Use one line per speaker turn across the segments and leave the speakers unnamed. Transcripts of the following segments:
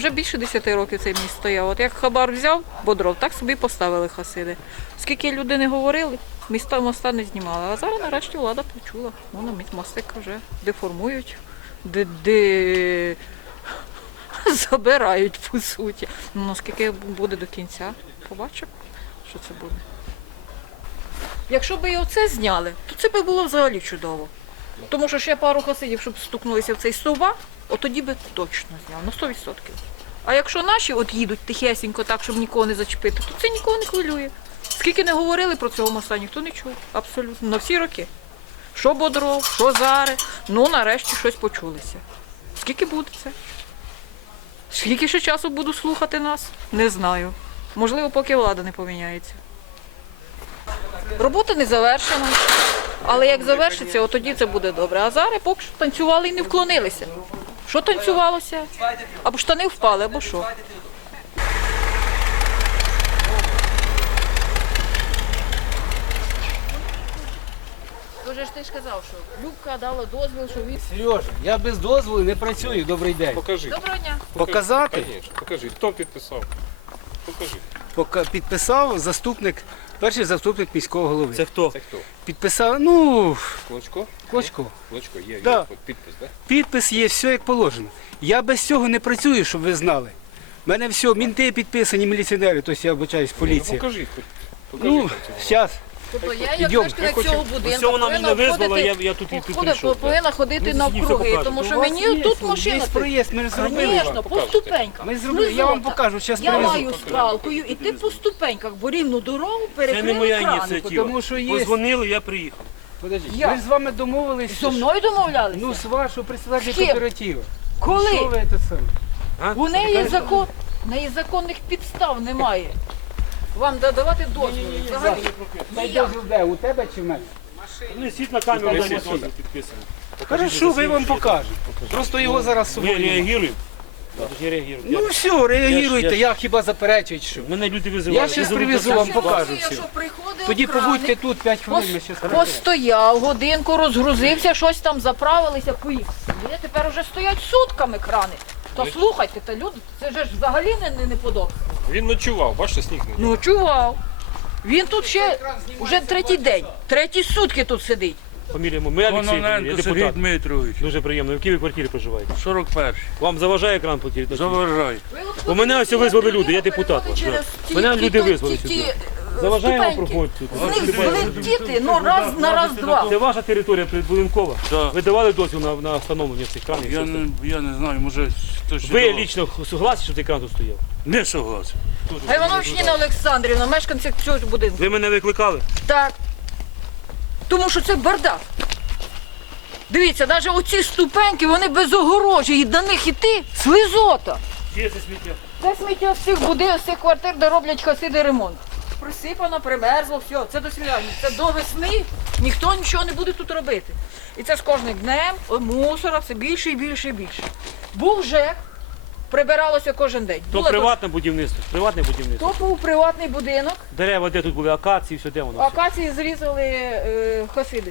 вже більше 10 років цей міст стояв. От як хабар взяв Бодров, так собі поставили хасиди. Скільки люди не говорили, моста не знімали. А зараз нарешті влада почула. Вон мостик вже деформують, забирають по суті. Ну, скільки буде до кінця, побачимо, що це буде. Якщо б і оце зняли, то це б було взагалі чудово. Тому що ще пару хасидів, щоб стукнулися в цей стовбак, от тоді би точно зняв, на 100%. А якщо наші от їдуть тихесенько так, щоб нікого не зачепити, то це нікого не хвилює. Скільки не говорили про цього моста, ніхто не чув. Абсолютно. На всі роки. Що Бодров, що Зари, ну нарешті щось почулися. Скільки буде це? Скільки ще часу буду слухати нас? Не знаю. Можливо, поки влада не поміняється. Робота не завершена, але як завершиться, от тоді це буде добре. А зараз поки що танцювали і не вклонилися. Що танцювалося? Або штани впали, або що. Боже ж ти ж казав, що Любка дала дозвіл, що він...
Сережа, я без дозволу не працюю. Добрий день.
Покажи.
Доброго дня.
Показати?
Конечно, покажи. Хто підписав? Покажи.
Підписав перший заступник міського голови.
Це хто?
Це хто?
Підписав,
Клочко?
Клочко.
Клочко, є
Да.
підпис, так?
Підпис є, все як положено. Я без цього не працюю, щоб ви знали. У мене все, мінти підписані, міліціонери, тобто я обучаюсь, поліція.
Покажи.
Ну,
там цього.
зараз.
Тобто я, як
Ідемо.
мешканець цього будинку,
Ось вона мене визвала, я тут і прийшов.
повинна ходити
Ну,
навкруги,
все
тому що
У вас
мені тут
є
машина.
проїзд, ми ж зробили
Звісно,
вам.
по ступенькам.
Ми зробили, я вам
Низота.
покажу, зараз
Я
привезу.
маю стралкою іти по ступеньках, бо рівну дорогу
Це
перекрили
не моя
краном.
ініціатива.
Тому що є.
Позвонили, я приїхав.
Подождіть,
Я.
ми ж з вами домовились.
Зо мною домовлялися?
Ну, з вашого председателя
З ким?
кооперативу. Що
Коли?
ви це саме?
У неї законних підстав немає. Вам давати дозвіл взагалі.
Цей дозвіл де? У тебе чи в мене?
Ну, сіть на камеру,
Покажи,
дай
сюди.
дозвіл підписаний.
Хорошо, ви вам покажемо. Просто його зараз з
Ми
собою.
реагуємо. Я реагую.
Ну все, реагуйте,
я-
я хіба заперечую, що.
Мене люди визивають.
Я щас
Визовуть
привезу
на
вам,
всі бази.
покажу.
Якщо приходив
Тоді
охранник,
побудьте тут 5 хвилин, ми ще скажемо.
Постояв, годинку розгрузився, щось там заправилися, поїхали. Тепер вже стоять сутками крани. То слухайте, та люди, це ж взагалі не подобається.
Він ночував, бачите, сніг не
Ну чував. Він тут ще вже третій день, треті сутки тут сидить.
Фамілія моя, Олексій, я
Кононенко Сергій
депутат.
Дмитрович,
Дуже приємно. Ви в якій ви квартирі проживаєте?
41-й.
Вам заважає екран по території?
Заважай.
У мене ось визвали люди, я депутат ваш. Мене люди визвали сюди. Заважає вам проходити тут?
Влетіти, ну раз на раз-два.
Це ваша територія прибудинкова?
Да.
Ви давали дозвіл на встановлення цих кранів?
Я не знаю, може хтось...
Ви лічно согласні, що цей кран тут стояв?
Не согласен.
Гайвановщина Олександрівна, мешканці цього будинку.
Ви мене викликали?
Так. Тому що це бардак. Дивіться, навіть оці ступеньки, вони без огорожі, і до них іти слизота.
Є це сміття.
Це сміття з цих будинків, з цих квартир, де роблять хасиди ремонт. Присипано, примерзло, все, це до свідання. Це до весни ніхто нічого не буде тут робити. І це з кожним днем мусора все більше і більше і більше. Був ЖЕК, прибиралося кожен день.
То
Була
приватне будівництво. Приватне будівництво.
То був приватний будинок,
Дерева, де тут були акації, все, де воно? все?
акації зрізали хасиди.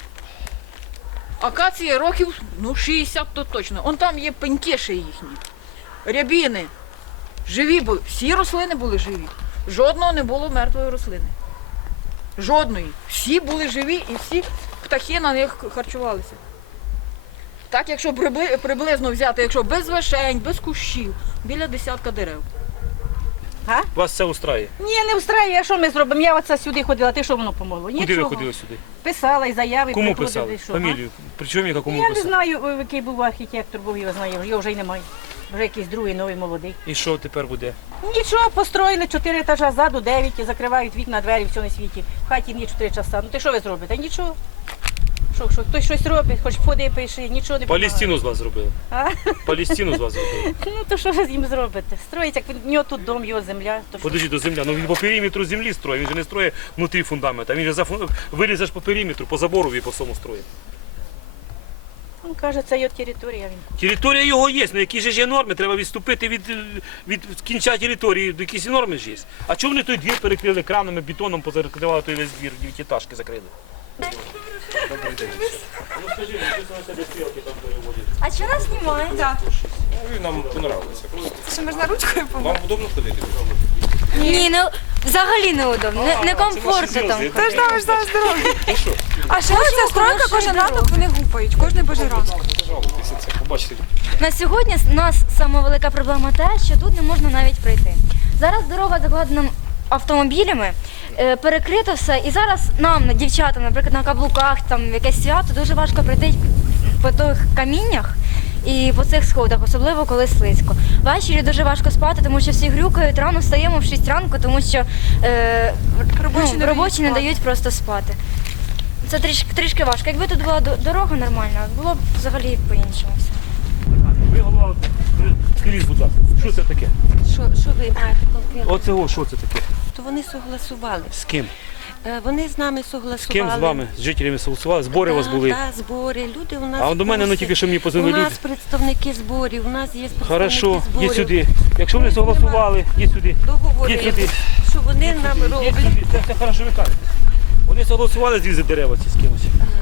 Акації років 60 то точно. Он там є пеньки ще їхні. Рябіни. Живі були. Всі рослини були живі. Жодного не було мертвої рослини. Жодної. Всі були живі і всі птахи на них харчувалися. Так, якщо приблизно взяти, якщо без вишень, без кущів, біля десятка дерев.
Вас це устраює?
Ні, не встраює, а що ми зробимо? Я оце сюди ходила, ти що воно помогло?
Куди
Нічого.
ви ходили сюди?
Писала і заяви,
Кому
приходили,
писали?
і що,
Фамілію? Причому яка
а?
кому
Я не
писали?
знаю, який був архітектор, Бог його знає, його вже й немає. Вже якийсь другий, новий, молодий.
І що тепер буде?
Нічого, построїли 4 етажа ззаду, 9, закривають вікна, двері, все на світі. В хаті ні 4 часа. Ну ти що ви зробите? Нічого. Що, хтось щось робить, хоч входи пише, нічого не помагає.
Палістину з вас зробили.
А?
Палістину з вас зробили.
Ну то що ви з ним зробите? Строїть, як в нього тут дом, його земля. То що?
Подожди, до земля. Ну він по периметру землі строїть, він же не строїть внутрі фундамента. Він же вилізеш по периметру, по забору і по всьому строїть.
Він каже, це його територія. Він.
Територія його є, ну які ж є норми, треба відступити від кінця території, до якісь норми ж є. А чому вони той двір перекрили кранами, бетоном, позакривали той весь двір, дев'ятиэтажки закрили? Добрий день. Ну скажи, що на тебе стрілки там переводять?
А вчера снимали, да.
Він нам понравився. Просто.
Що можна ручкою помогти?
Вам удобно ходити?
Ні, ну взагалі неудобно, некомфортно там.
Тож там ж зараз дороги.
Ну що,
А що ця стройка кожен ранок вони гупають, кожен божий ранок.
жалуйтеся це, побачите.
На сьогодні у нас сама велика проблема те, що тут не можна навіть пройти. Зараз дорога закладена автомобілями, перекрито все, і зараз нам, дівчатам, наприклад, на каблуках, там якесь свято, дуже важко пройти по тих каміннях і по цих сходах, особливо коли слизько. Ввечері дуже важко спати, тому що всі грюкають, рано встаємо в 6 ранку, тому що робочі не дають просто спати. Це трішки важко. Якби тут була дорога нормальна, було б взагалі по-іншому все.
Ви голова, скажіть, будь ласка, що це таке?
Що ви маєте конкретно?
Оцього, що це таке?
То вони согласували.
З ким?
Вони з нами
З
согласували.
ким з вами? З жителями согласували? Збори у вас були?
Так, збори. Люди у нас.
А до мене ну тільки що мені
У
позвонили
нас
люди.
представники зборів, у нас є представники
Хорошо,
зборів.
їдь сюди. Якщо вони согласували, їдь сюди. Їдь
Договори,
сюди.
що вони нам
Їдь
роблять.
сюди. Це все хорошо ви кажете. Вони согласували зрізати дерева ці з кимось.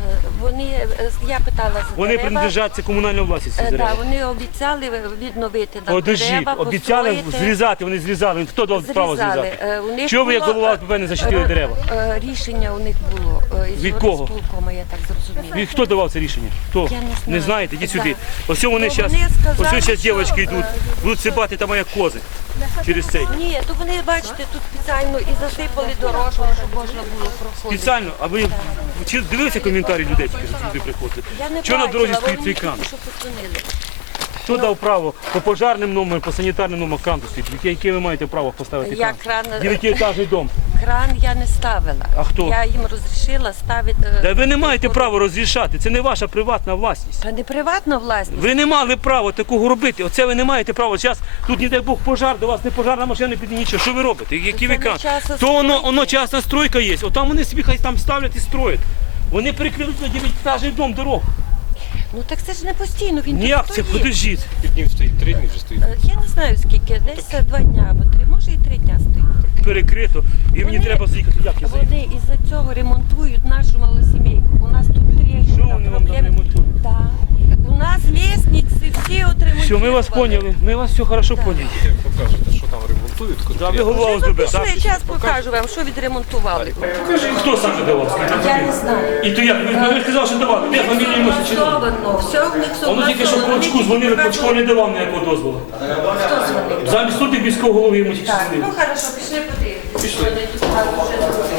Я питала за
Вони
дерева.
принадлежать, це комунальна власність ці дерева.
Так, вони обіцяли відновити нам
Подождіть,
дерева,
обіцяли
построїти.
зрізати, вони зрізали. Хто дав право
Зрізали.
зрізати?
У них
Чого ви як
було,
голова ОСББ не защитили дерева?
Рішення у них було із
Від кого?
горисполкома, я так зрозуміла.
І хто давав це рішення? Хто?
Я не знаю.
знаєте? Йдіть
Да.
сюди. Ось вони
То
зараз,
вони сказали,
ось зараз
що,
дівчатки йдуть, будуть сипати там як кози через цей.
Ні, то вони, бачите, тут спеціально і засипали дорожку, щоб можна було проходити.
Спеціально, а ви чи дивилися коментарі людей, тільки що сюди приходять?
Я не
Чого на дорозі
бачила,
стоїть
вони
цей кран?
тільки що позвонили.
Хто дав право по пожарним номерам, по санітарним номерам кран стоїть? Яке ви маєте право поставити
Я
кран?
кран,
Дев'ятиетажний дом.
кран я не ставила.
А хто?
Я їм розрішила ставити.
Та ви не маєте права розрішати, це не ваша приватна власність.
Та не приватна власність.
Ви не мали права такого робити. Оце ви не маєте права. Зараз тут, не дай Бог, пожар, до вас не пожарна машина, не піде нічого. Що ви робите? Які ви
Це не
кран?
частна
То воно
стройка.
частна стройка є. Отам вони собі хай там ставлять і строять. Вони перекрили на 9-етажний дом дорогу.
Ну так це ж не постійно, він
Ніяк
тут
це,
стоїть.
подождіть.
Днів стоїть, 3 дні вже стоїть.
Я не знаю скільки, десь 2 дня або 3, може і 3 дня стоїть.
Перекрито. І мені
Вони-
треба заїхати. Як я заїду?
Вони із-за цього ремонтують нашу малосімейку. У нас тут
Що
тріщина,
вони вам там
проблеми.
ремонтують?
Так. У нас лестниці всі отримують.
Все, ми вас поняли. Ми вас все хорошо поняли.
Покажете, що там ремонтують.
Да, ви
конкретно.
голова ОСББ, так?
Пішли, час покажу вам, що відремонтували.
Покажи, хто саме давав? Скажіть.
Я не знаю.
І то як? Ви сказали, що давали. Де фамілію носить? Чи давали?
Согласовано, все в них
Воно тільки що
согласовано.
Клочку дзвонили, Клочко не давав ніякого дозволу.
Хто дзвонив?
Замість тут і міського голови йому тільки
Так,
дзвонили.
ну хорошо, пішли подивитися. Що вони тут там вже зробили.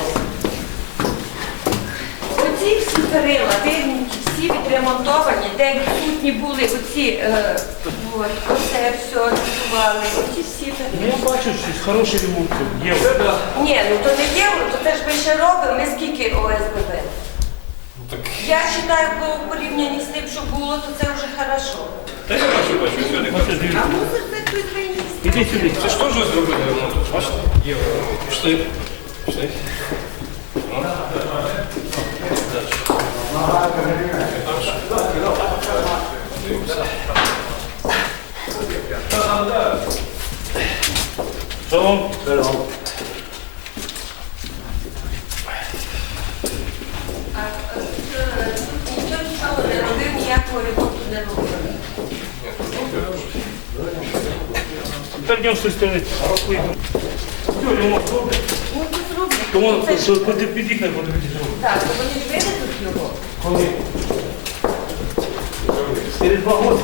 Оці всі перила, вирники, всі відремонтовані, де відсутні були оці, оце все рятували, оці всі
Ну,
перила.
я бачу, що хороший ремонт є.
Ні, ну то не євро, то це ж ми ще робимо, ми скільки ОСББ. Я вважаю, по порівнянні з тим, що було, то це вже хорошо.
Та я бачу, все не
Оце дивіться.
А мусор це хтось виніс.
Іди сюди.
Це ж теж зробили ремонт, бачите? Є. Пішли. Пішли.
Шалом.
Ніхто нічого не робив, ніякого ремонту не робив.
Тепер йдемо з цієї сторони. Все, ремонт робить.
Ну тут зроблять.
Тому
Це ж-
що під вікна буде зробити.
Так, то вони ж вивезуть його.
Коли? Через 2 роки.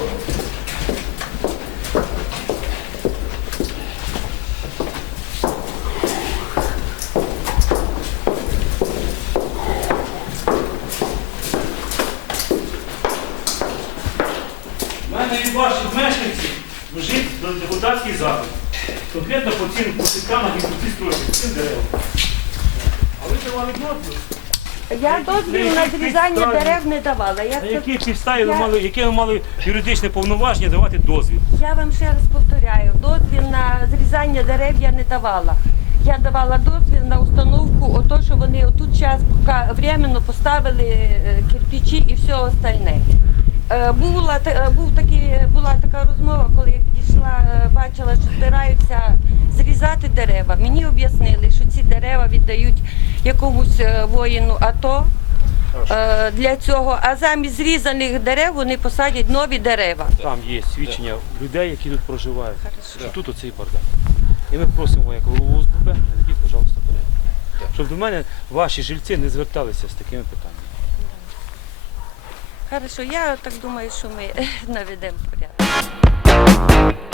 У мене від ваших мешканців лежить депутатський запит. Конкретно по цим посіканах і по цій стройці, по цим деревам. А ви давали дозвіл?
Я дозвіл на зрізання
підставі?
дерев не давала.
На якій підставі ви мали, яке ви мали юридичне повноваження давати дозвіл?
Я вам ще раз повторяю, дозвіл на зрізання дерев я не давала. Я давала дозвіл на установку, ото, що вони отут час временно поставили кирпичі і все остальне. Була така розмова, коли я підійшла, бачила, що збираються зрізати дерева. Мені об'яснили, що ці дерева віддають якомусь воїну АТО, для цього, а замість зрізаних дерев вони посадять нові дерева.
Там є свідчення людей, які тут проживають. Що тут оцей бардак. І ми просимо як голову ОСББ, наведіть, пожалуйста, порядок. Щоб до мене ваші жильці не зверталися з такими питаннями.
Хорошо, я так думаю, що ми наведемо порядок.